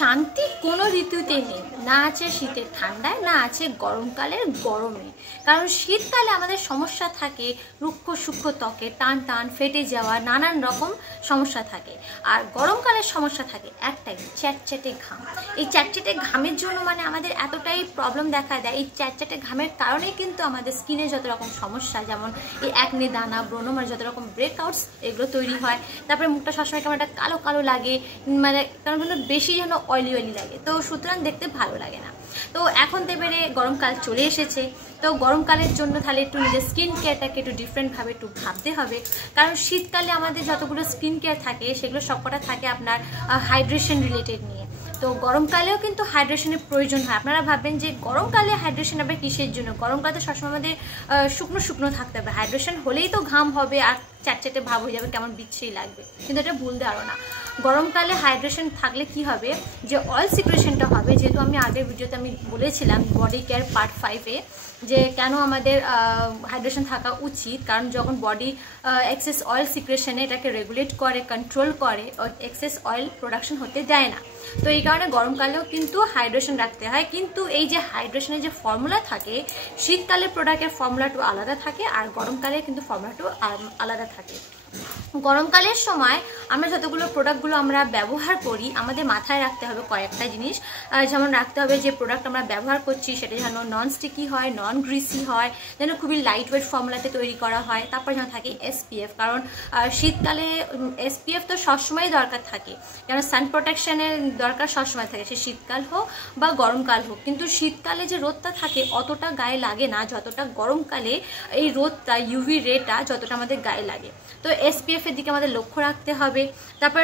শান্তি কোনো ঋতুতে নেই, না আছে শীতের ঠান্ডায়, না আছে গরমকালের গরমে। কারণ শীতকালে আমাদের সমস্যা থাকে রুক্ষ সূক্ষ্ম ত্বকে টান টান ফেটে যাওয়া, নানান রকম সমস্যা থাকে। আর গরমকালের সমস্যা থাকে একটাই, চ্যাটচ্যাটে ঘাম। এই চ্যাটচ্যাটে ঘামের জন্য মানে আমাদের এতটাই প্রবলেম দেখা দেয়। এই চ্যাটচ্যাটে ঘামের কারণেই কিন্তু আমাদের স্কিনে যত রকম সমস্যা, যেমন এই একনে দানা, ব্রণমার যত রকম ব্রেকআউটস, এগুলো তৈরি হয়। তারপরে মুখটা সবসময় কেমন একটা কালো কালো লাগে, মানে কারণ বেশি যেন অয়েলি অয়েলি লাগে, তো সুতরাং দেখতে ভালো লাগে না। তো এখন তো এবারে গরমকাল চলে এসেছে, তো গরমকালের জন্য তাহলে একটু নিজের স্কিন কেয়ারটাকে একটু ডিফারেন্টভাবে একটু ভাবতে হবে। কারণ শীতকালে আমাদের যতগুলো স্কিন কেয়ার থাকে সেগুলো সবকটা থাকে আপনার হাইড্রেশন রিলেটেড নিয়ে। তো গরমকালেও কিন্তু হাইড্রেশনের প্রয়োজন হয়। আপনারা ভাববেন যে গরমকালে হাইড্রেশন আবার কিসের জন্য? গরমকালে তো সবসময় আমাদের শুকনো শুকনো থাকতে হবে, হাইড্রেশন হলেই তো ঘাম হবে আর চ্যাটচ্যাটে ভাব হয়ে যাবে, কেমন বিচ্ছিরি লাগবে। কিন্তু এটা ভুল ধারণা। গরমকালে হাইড্রেশন থাকলে কি হবে, যে অয়েল সিক্রেশনটা হবে। যেহেতু আমি আগের ভিডিওতে আমি বলেছিলাম বডি কেয়ার পার্ট 5-এ যে কেন আমাদের হাইড্রেশন থাকা উচিত, কারণ যখন বডি এক্সেস অয়েল সিক্রেশনে এটাকে রেগুলেট করে, কন্ট্রোল করে, এক্সেস অয়েল প্রোডাকশন হতে দেয় না। তো এই কারণে গরমকালেও কিন্তু হাইড্রেশন রাখতে হয়। কিন্তু এই যে হাইড্রেশনের যে ফর্মুলা থাকে, শীতকালে প্রোডাক্টের ফর্মুলাটু আলাদা থাকে আর গরমকালে কিন্তু ফর্মুলাটু আলাদা থাকে। গরমকালের সময় আমরা যতগুলো প্রোডাক্টগুলো আমরা ব্যবহার করি, আমাদের মাথায় রাখতে হবে কয়েকটা জিনিস। যেমন রাখতে হবে যে প্রোডাক্ট আমরা ব্যবহার করছি সেটা যেন নন স্টিকি হয়, নন গ্রিসি হয়, যেন খুবই লাইট ওয়েট ফর্মুলাতে তৈরি করা হয়। তারপর যেন থাকে SPF, কারণ শীতকালে SPF তো সবসময় দরকার থাকে, কারণ সান প্রোটেকশনের দরকার সবসময় থাকে, সে শীতকাল হোক বা গরমকাল হোক। কিন্তু শীতকালে যে রোদটা থাকে অতটা গায়ে লাগে না যতটা গরমকালে এই রোদটা, ইউভি রেটা যতটা আমাদের গায়ে লাগে। তো SPF এর দিকে আমাদের লক্ষ্য রাখতে হবে। তারপর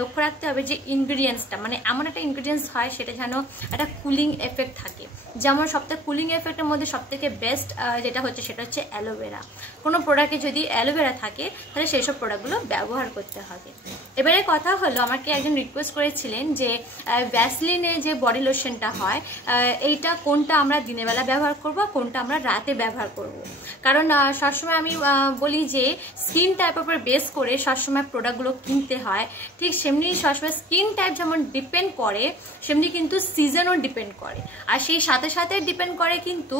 লক্ষ্য রাখতে হবে যে ইনগ্রিডিয়েন্টসটা, মানে এমন একটা ইনগ্রিডিয়েন্টস হয় সেটা যেন একটা কুলিং এফেক্ট থাকে। যেমন সবথেকে কুলিং এফেক্টের মধ্যে সবথেকে বেস্ট যেটা হচ্ছে সেটা হচ্ছে অ্যালোভেরা। কোনো প্রোডাক্টে যদি অ্যালোভেরা থাকে তাহলে সেই সব প্রোডাক্টগুলো ব্যবহার করতে হবে। এবারে কথা হলো, আমাকে একজন রিকোয়েস্ট করেছিলেন যে ভ্যাসলিনে যে বডি লোশনটা হয় এইটা কোনটা আমরা দিনের বেলা ব্যবহার করব, কোনটা আমরা রাতে ব্যবহার করব। কারণ সবসময় আমি বলি যে স্কিন টাইপের উপর বেস করে সবসময় প্রোডাক্টগুলো কিনতে হয়। ঠিক সেমনি সবসময় স্কিন টাইপ যেমন ডিপেন্ড করে, সেমনি কিন্তু সিজনও ডিপেন্ড করে, আর সেই সাথে সাথে ডিপেন্ড করে কিন্তু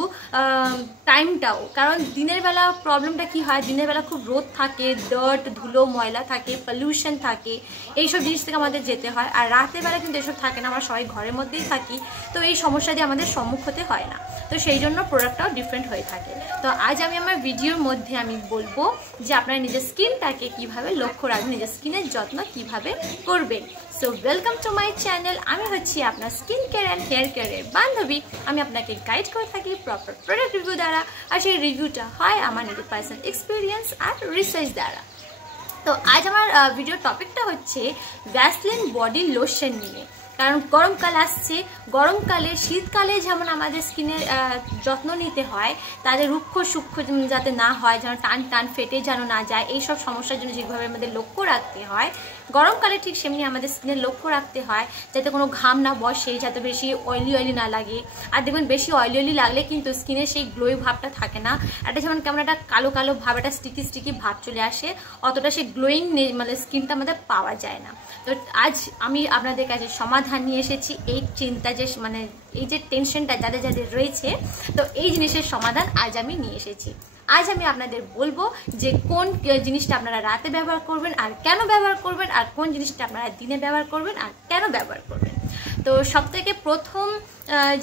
টাইমটাও। কারণ দিনের বেলা প্রবলেমটা কি হয়, দিনের বেলা খুব রোদ থাকে, ডার্ট ধুলো ময়লা থাকে, পলিউশন থাকে, এইসব জিনিস থেকে আমাদের যেতে হয়। আর রাতের বেলা কিন্তু এসব থাকে না, আমরা সবাই ঘরের মধ্যেই থাকি, তো এই সমস্যা দিয়ে আমাদের সম্মুখ হতে হয় না। তো সেই জন্য প্রোডাক্টটাও ডিফারেন্ট হয়ে থাকে। তো আজ আমি আমার ভিডিওর মধ্যে আমি বলবো যে আপনারা নিজের স্কিনটাকে কিভাবে লক্ষ্য রাখবেন, নিজের স্কিনের যত্ন কিভাবে করবেন। So welcome to my channel. আমি হচ্ছি আপনার স্কিন কেয়ার অ্যান্ড হেয়ার কেয়ারের বান্ধবী। আমি আপনাকে গাইড করে থাকি প্রপার প্রোডাক্ট রিভিউ দ্বারা, আর সেই রিভিউটা হয় আমার নিজের পার্সোনাল এক্সপিরিয়েন্স আর রিসার্চ দ্বারা। তো আজ আমার ভিডিও টপিকটা হচ্ছে ভ্যাসলিন বডি লোশন নিয়ে। কারণ গরমকাল আসছে, গরমকালে শীতকালে যেমন আমাদের স্কিনের যত্ন নিতে হয়, তাদের রুক্ষ সূক্ষ্ম যাতে না হয়, যেন টান টান ফেটে যেন না যায়, এইসব সমস্যার জন্য যেভাবে আমাদের লক্ষ্য রাখতে হয়, গরমকালে ঠিক সেমনি আমাদের স্কিনের লক্ষ্য রাখতে হয় যাতে কোনো ঘাম না বসে, যাতে বেশি অয়েলি অয়েলি না লাগে। আর দেখবেন বেশি অয়েলি অয়েলি লাগলে কিন্তু স্কিনের সেই গ্লোই ভাবটা থাকে না, একটা যেমন কেমন একটা কালো কালো ভাব, একটা স্টিকি স্টিকি ভাব চলে আসে, অতটা সেই গ্লোয়িং মানে স্কিনটা আমাদের পাওয়া যায় না। তো আজ আমি আপনাদের কাছে সমাধান নিয়ে এসেছি এই চিন্তা, যে মানে এই যে টেনশনটা যাদের যাদের রয়েছে, তো এই জিনিসের সমাধান আজ আমি নিয়ে এসেছি। আজ আমি আপনাদের বলবো যে কোন জিনিসটা আপনারা রাতে ব্যবহার করবেন আর কেন ব্যবহার করবেন, আর কোন জিনিসটা আপনারা দিনে ব্যবহার করবেন আর কেন ব্যবহার করবেন। তো সবথেকে প্রথম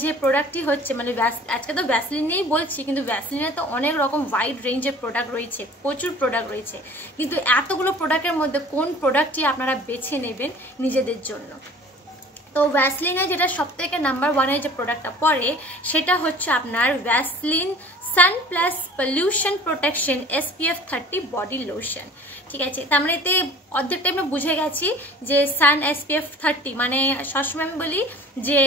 যে প্রোডাক্টটি হচ্ছে, মানে আজকে তো ভ্যাসলিন নিয়েই বলছি, কিন্তু ভ্যাসলিনে তো অনেক রকম ওয়াইড রেঞ্জের প্রোডাক্ট রয়েছে, প্রচুর প্রোডাক্ট রয়েছে। কিন্তু এতগুলো প্রোডাক্টের মধ্যে কোন প্রোডাক্টটি আপনারা বেছে নেবেন নিজেদের জন্য। তো ভ্যাসলিনে যেটা সবথেকে নাম্বার 1-এর যে প্রোডাক্টটা পড়ে সেটা হচ্ছে আপনার Vaseline sun plus pollution protection SPF 30 body lotion. ঠিক আছে, তার মানে এতে অর্ধেকটা আমরা বুঝে গেছি যে সান SPF 30, মানে সবসময় আমি বলি যে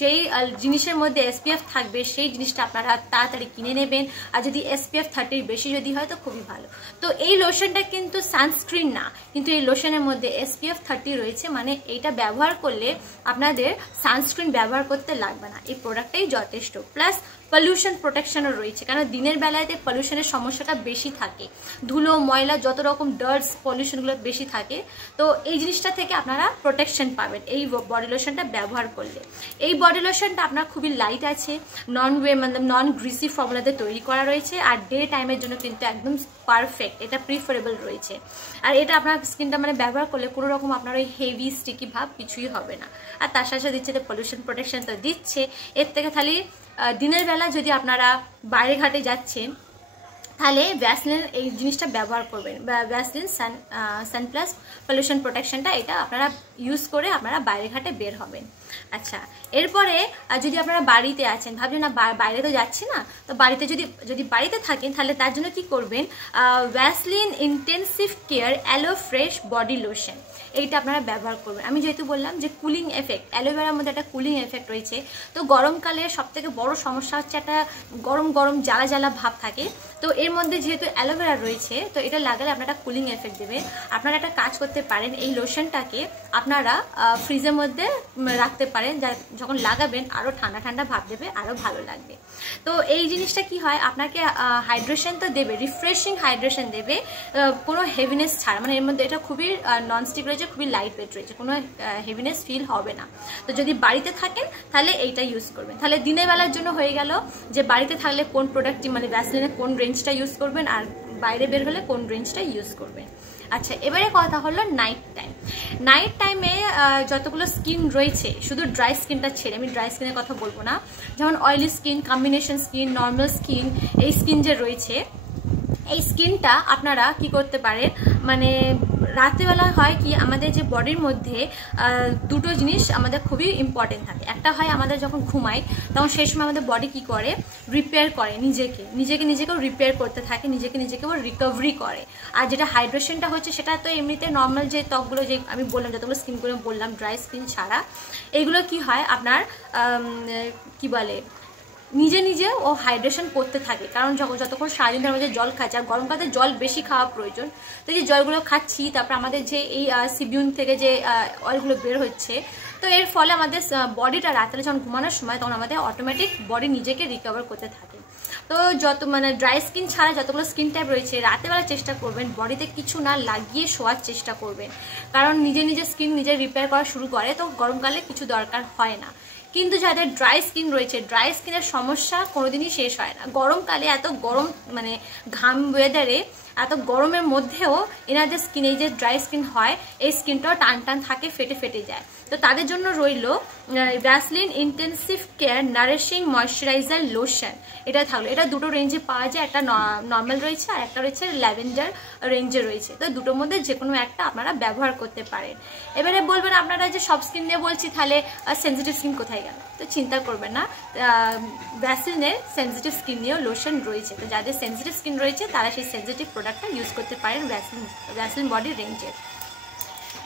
যেই জিনিসের মধ্যে SPF থাকবে সেই জিনিসটা আপনারা তাড়াতাড়ি কিনে নেবেন, আর যদি SPF 30 বেশি যদি হয় তো খুবই ভালো। তো এই লোশনটা কিন্তু সানস্ক্রিন না, কিন্তু এই লোশনের মধ্যে SPF 30 রয়েছে, মানে এইটা ব্যবহার করলে আপনাদের সানস্ক্রিন ব্যবহার করতে লাগবে না, এই প্রোডাক্টটাই যথেষ্ট। প্লাস পলিউশন প্রোটেকশনও রয়েছে, কারণ দিনের বেলাতে পলিউশনের সমস্যাটা বেশি থাকে, ধুলো ময়লা যত রকম ডার্টস পলিউশনগুলো বেশি থাকে। তো এই জিনিসটা থেকে আপনারা প্রোটেকশন পাবেন এই বডি লোশনটা ব্যবহার করলে। এই বডি লোশনটা আপনার খুবই লাইট আছে, নন গ্রিসি ফর্মুলাতে তৈরি করা রয়েছে, আর ডে টাইমের জন্য কিন্তু একদম পারফেক্ট, এটা প্রিফারেবল রয়েছে। আর এটা আপনার স্কিনটা মানে ব্যবহার করলে কোনো রকম আপনার ওই হেভি স্টিকি ভাব কিছুই হবে না। আর তার সাথে দিচ্ছে যে পলিউশন প্রোটেকশন তো দিচ্ছে, এর থেকে খালি দিনের বেলা যদি আপনারা বাইরে ঘাটে যাচ্ছেন তাহলে ভ্যাসলিন এই জিনিসটা ব্যবহার করবেন, ভ্যাসলিন সান প্লাস পলিউশন প্রোটেকশনটা এটা আপনারা ইউজ করে আপনারা বাইরে ঘাটে বের হবেন। আচ্ছা, এরপরে যদি আপনারা বাড়িতে আছেন, ভাবছেন না বাইরে তো যাচ্ছি না, তো বাড়িতে যদি বাড়িতে থাকেন তাহলে তার জন্য কি করবেন, Vaseline intensive care aloe fresh body lotion এইটা আপনারা ব্যবহার করবেন। আমি যেহেতু বললাম যে কুলিং এফেক্ট, অ্যালোভেরার মধ্যে একটা কুলিং এফেক্ট রয়েছে, তো গরমকালে সবথেকে বড় সমস্যা হচ্ছে একটা গরম গরম জ্বালা জ্বালা ভাব থাকে, তো এর মধ্যে যেহেতু অ্যালোভেরা রয়েছে তো এটা লাগালে আপনারা কুলিং এফেক্ট দেবে। আপনারা একটা কাজ করতে পারেন, এই লোশনটাকে আপনারা ফ্রিজের মধ্যে রাখতে পারেন, যখন লাগাবেন আরও ঠান্ডা ঠান্ডা ভাব দেবে, আরও ভালো লাগবে। তো এই জিনিসটা কি হয়, আপনাকে হাইড্রেশন তো দেবে, রিফ্রেশিং হাইড্রেশন দেবে, কোনো হেভিনেস ছাড়া, মানে এর মধ্যে এটা খুবই ননস্টিক রয়েছে, খুবই লাইট ওয়েট রয়েছে, কোনো হেভিনেস ফিল হবে না। তো যদি বাড়িতে থাকেন তাহলে এইটা ইউজ করবেন। তাহলে দিনের বেলার জন্য হয়ে গেল যে বাড়িতে থাকলে কোন প্রোডাক্টটি মানে ভ্যাসলিনের কোন রেঞ্জটা ইউজ করবেন, আর বাইরে বের হলে কোন রেঞ্জটা ইউজ করবেন। আচ্ছা, এবারে কথা হলো নাইট টাইম। নাইট টাইমে যতগুলো স্কিন রয়েছে, শুধু ড্রাই স্কিনটা ছেড়ে, আমি ড্রাই স্কিনের কথা বলবো না, যেমন oily skin, combination skin, normal skin, এই স্কিন যে রয়েছে, এই স্কিনটা আপনারা কি করতে পারেন, মানে রাত্রিবেলা হয় কি আমাদের যে বডির মধ্যে দুটো জিনিস আমাদের খুবই ইম্পর্টেন্ট থাকে। একটা হয় আমাদের যখন ঘুমাই তখন সেই সময় আমাদের বডি কি করে, রিপেয়ার করে, নিজেকেও রিপেয়ার করতে থাকে, নিজেকেও রিকভারি করে। আর যেটা হাইড্রেশনটা হচ্ছে সেটা তো এমনিতে নর্মাল যে ত্বকগুলো যে আমি বললাম, যতগুলো স্কিনগুলো বললাম ড্রাই স্কিন ছাড়া, এইগুলো কি হয় আপনার কি বলে নিজে ও হাইড্রেশন করতে থাকে। কারণ যতক্ষণ সারাদিন ধরে আমাদের জল খাচ্ছে, আর গরমকালে জল বেশি খাওয়া প্রয়োজন, তো এই যে জলগুলো খাচ্ছি, তারপর আমাদের যে এই সিবিউন থেকে যে অয়েলগুলো বের হচ্ছে, তো এর ফলে আমাদের বডিটা রাত্রে যখন ঘুমানোর সময় তখন আমাদের অটোমেটিক বডি নিজেকে রিকভার করতে থাকে। তো যত মানে ড্রাই স্কিন ছাড়া যতগুলো স্কিন টাইপ রয়েছে রাতেবেলা চেষ্টা করবেন বডিতে কিছু না লাগিয়ে শোয়ার চেষ্টা করবেন, কারণ নিজে স্কিন নিজে রিপেয়ার করা শুরু করে, তো গরমকালে কিছু দরকার হয় না। কিন্তু যাদের ড্রাই স্কিন রয়েছে, ড্রাই স্কিনের সমস্যা কোনোদিনই শেষ হয় না। গরমকালে এত গরম মানে ঘাম ওয়েদারে এত গরমের মধ্যেও এনাদের স্কিন, এই যে ড্রাই স্কিন হয়, এই স্কিনটাও টান থাকে, ফেটে যায়। তো তাদের জন্য রইল Vaseline intensive care nourishing moisturiser lotion, এটা থাকলো। এটা দুটো রেঞ্জে পাওয়া যায়, একটা নর্মাল রয়েছে আর একটা রয়েছে ল্যাভেন্ডার রেঞ্জে রয়েছে। তো দুটোর মধ্যে যে কোনো একটা আপনারা ব্যবহার করতে পারেন। এবারে বলবেন আপনারা যে সব স্কিন নিয়ে বলছি, তাহলে সেন্সিটিভ স্কিন কোথায় গেল? তো চিন্তা করবেন না, ভ্যাসলিনের সেন্সিটিভ স্কিন নিয়েও লোশন রয়েছে। তো যাদের সেন্সিটিভ স্কিন রয়েছে তারা সেই সেন্সিটিভ প্রোডাক্টটা ইউজ করতে পারেন ভ্যাসলিন বডি রেঞ্জের।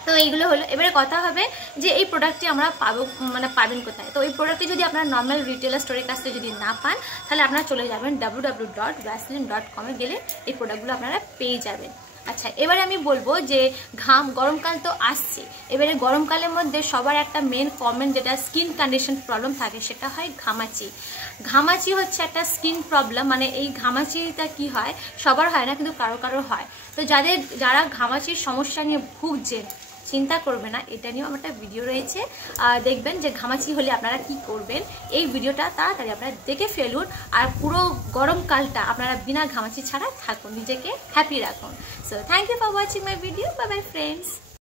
তো এইগুলো হলো। এবারে কথা হবে যে এই প্রোডাক্টটি আমরা পাবেন কোথায়। তো এই প্রোডাক্টটি যদি আপনারা নর্মাল রিটেলার স্টোরের কাছ থেকে যদি না পান, তাহলে আপনারা চলে যাবেন www.vaseline.com এ গেলে এই প্রোডাক্টগুলো আপনারা পেয়ে যাবেন। আচ্ছা, এবারে আমি বলবো যে গরমকাল তো আসছে, এবারে গরমকালের মধ্যে সবার একটা মেন কমন যেটা স্কিন কন্ডিশন প্রবলেম থাকে সেটা হয় ঘামাচি হচ্ছে একটা স্কিন প্রবলেম। মানে এই ঘামাচিটা কি হয়, সবার হয় না কিন্তু কারো হয়। তো যারা ঘামাচির সমস্যা নিয়ে ভুগছেন, চিন্তা করবে না, এটা নিয়েও আমার একটা ভিডিও রয়েছে, দেখবেন যে ঘামাচি হলে আপনারা কি করবেন। এই ভিডিওটা তাড়াতাড়ি আপনারা দেখে ফেলুন, আর পুরো গরমকালটা আপনারা বিনা ঘামাচি ছাড়া থাকুন, নিজেকে হ্যাপি রাখুন। So thank you for watching my video. Bye bye friends.